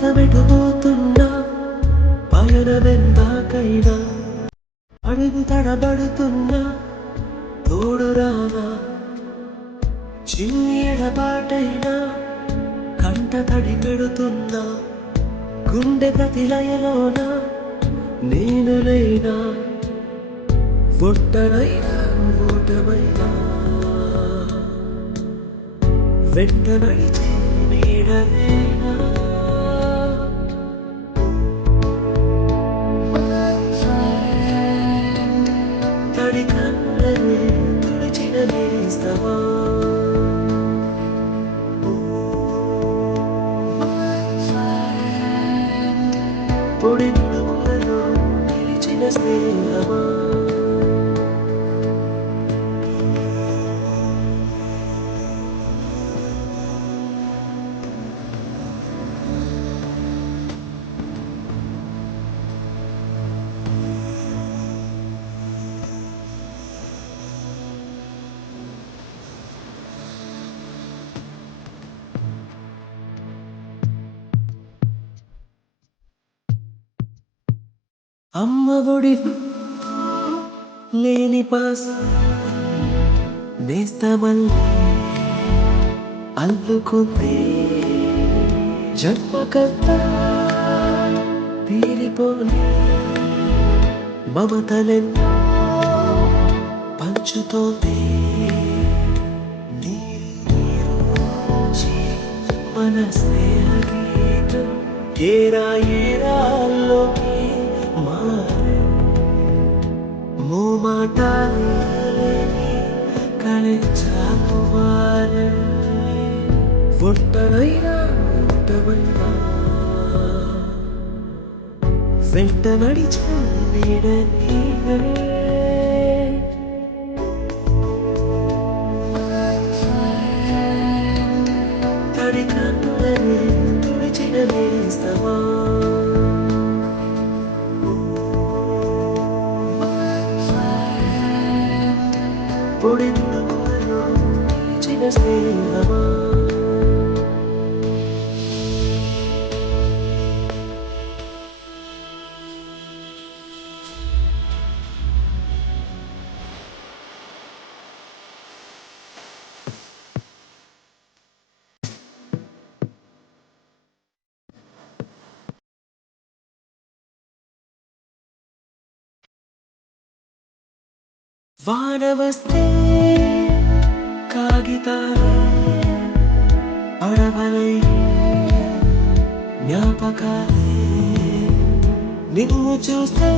పదమెటుపోతున్నా పయనమెందాకైనా అడుగు తడబడుతున్నా తోడు రానా చిన్ని ఎడబాటైనా కంట తడి పెడుతున్నా గుండె ప్రతిలయలోన నేను లేనా ఒట్టనైనా ఓటమైనా వెంట నడిచే నీడలేనా తడి కళ్ళనే తుడిచిన నేస్తమా పొడి నడుములలో నిలిచిన స్నేహమా అమ్మ ఒడి లేని పాస నేస్తమల్లి అల్లుకుంది జన్మకంతా తీరిపోని మమతలెన్నో పంచుతోంది మన స్నేహ గీతం ఏరా ఏరాల్లోకి మారే మూమాటాలేని కళించాకు మారే ఒట్టనైనా ఒట్టమైనా వెంట నడిచే నీడని తడి కన్నులని తుడిచిన నేస్తమా పొడి నడుములలో నిలిచిన స్నేహమా వాన వస్తే కాగితాలే అడవలై జ్ఞాపకాలే నిన్ను చూస్తే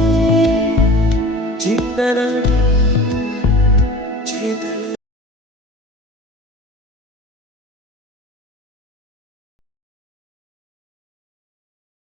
చిన్ననాటి చేతులే